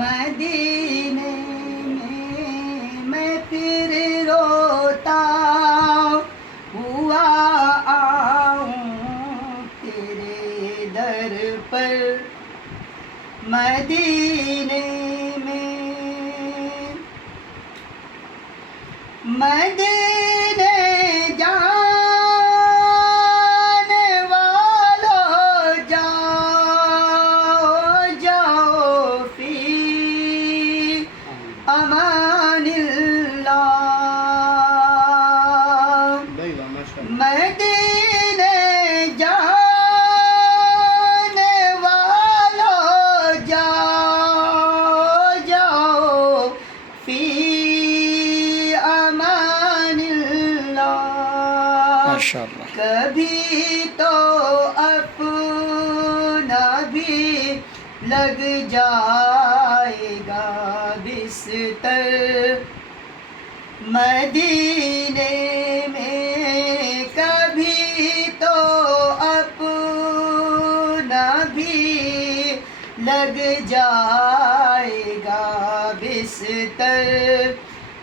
مدینے میں پھر روتا ہوا آؤں تیرے در پر مدینے میں مدینے جانے والوں جاؤ جاؤ فی امان اللہ مدینے جانے والوں جاؤ جاؤ فی امان اللہ ماشاءاللہ کبھی تو اپنا بھی لگ جائے گا بستر مدینے میں کبھی تو اپنا بھی لگ جائے گا بستر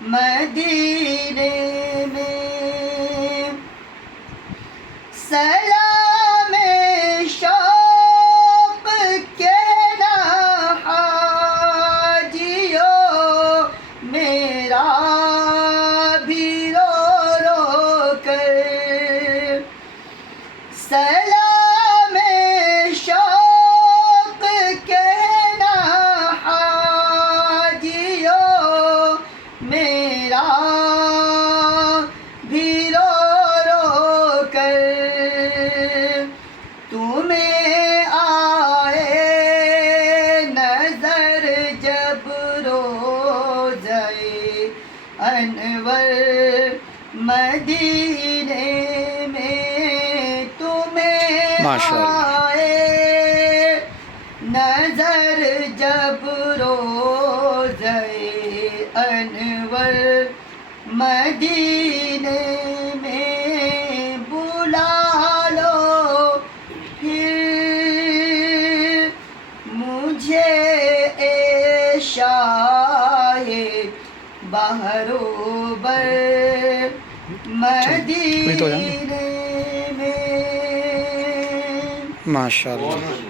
مدینے میں سلام شوق کے نہ حاجیوں میرا بھی رو رو کر سلام شوق کے نہ حاجیوں میرا بھی رو رو کر تمہیں آئے نظر جب روضہ انور مدینے میں تمہیں ماشاءاللہ آئے نظر جب روضہ انور مدینے میں بلا لو پھر مجھے اے شاہ بحر و بر مدینے میں ماشاءاللہ